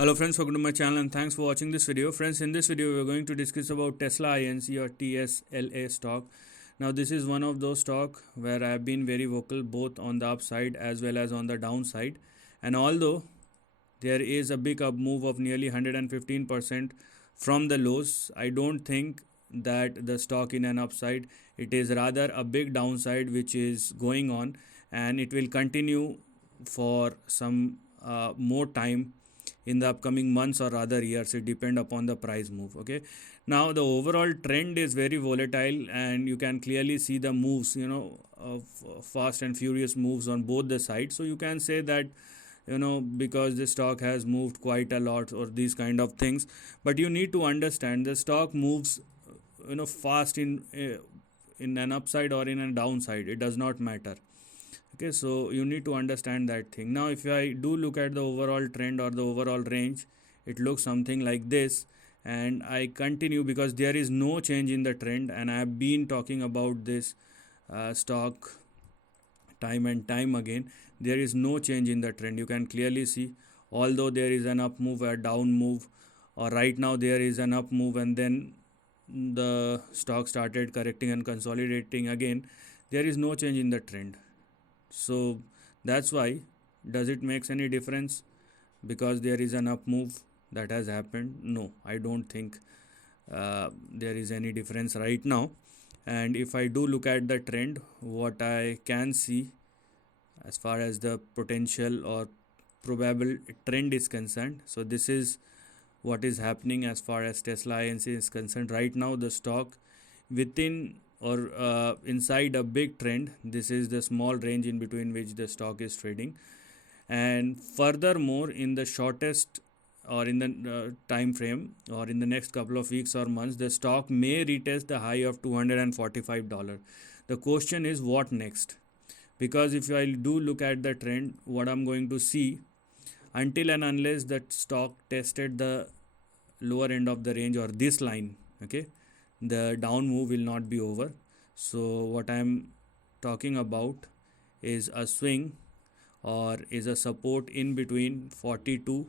Hello friends, welcome to my channel and thanks for watching this video. Friends, in this video we are going to discuss about Tesla Inc or TSLA stock. Now this is one of those stock where I have been very vocal both on the upside as well as on the downside. And although there is a big up move of nearly 115% from the lows, I don't think that the stock in an upside. It is rather a big downside which is going on, and it will continue for some more time in the upcoming months or rather years. It depend upon the price move. Okay, now the overall trend is very volatile and you can clearly see the moves, of fast and furious moves on both the sides. So you can say that, because the stock has moved quite a lot or these kind of things, but you need to understand the stock moves fast in an upside or in a downside. It does not matter. Okay, so you need to understand that thing. Now if I do look at the overall trend or the overall range, it looks something like this, and I continue because there is no change in the trend, and I have been talking about this stock time and time again. There is no change in the trend. You can clearly see, although there is an up move, a down move, or right now there is an up move and then the stock started correcting and consolidating again, there is no change in the trend. So that's why, does it makes any difference because there is an up move that has happened? No, I don't think there is any difference right now. And if I do look at the trend, what I can see as far as the potential or probable trend is concerned, so this is what is happening as far as Tesla Inc is concerned. Right now the stock within or inside a big trend. This is the small range in between which the stock is trading, and furthermore in the shortest or in the time frame or in the next couple of weeks or months, the stock may retest the high of $245. The question is what next, because if I do look at the trend, what I'm going to see, until and unless that stock tested the lower end of the range or this line, okay, the down move will not be over. So what I'm talking about is a swing or is a support in between $42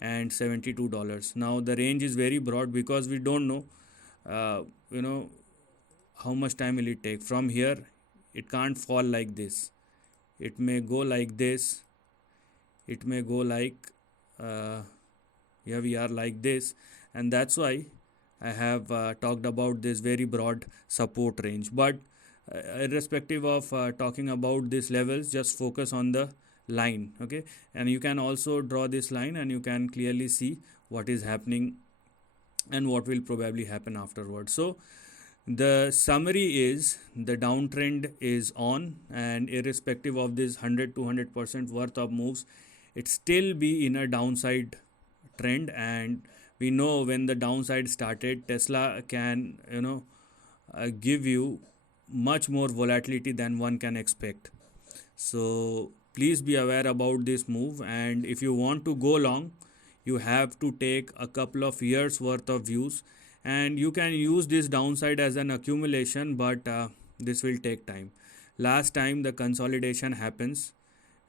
and $72. Now the range is very broad because we don't know how much time will it take. From here it can't fall like this, it may go like this, it may go like here we are like this, and that's why I have talked about this very broad support range. But irrespective of talking about these levels, just focus on the line. Okay, and you can also draw this line and you can clearly see what is happening and what will probably happen afterwards. So the summary is the downtrend is on, and irrespective of this 100-200% worth of moves, it still be in a downside trend. And we know when the downside started, Tesla can give you much more volatility than one can expect. So please be aware about this move, and if you want to go long, you have to take a couple of years worth of views, and you can use this downside as an accumulation, but this will take time. Last time the consolidation happens,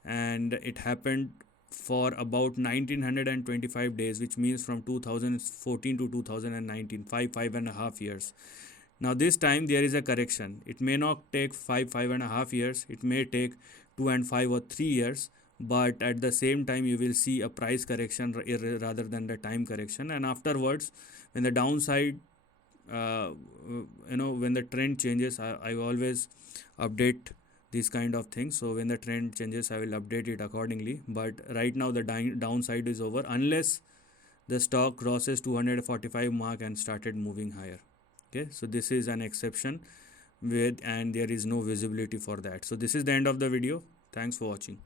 and it happened for about 1925 days, which means from 2014 to 2019, five and a half years. Now this time there is a correction. It may not take five and a half years, it may take 2 and 5 or 3 years, but at the same time you will see a price correction rather than the time correction. And afterwards, when the downside when the trend changes, I always update these kind of things. So when the trend changes, I will update it accordingly. But right now the downside is over unless the stock crosses 245 mark and started moving higher. Okay, so this is an exception and there is no visibility for that. So this is the end of the video. Thanks for watching.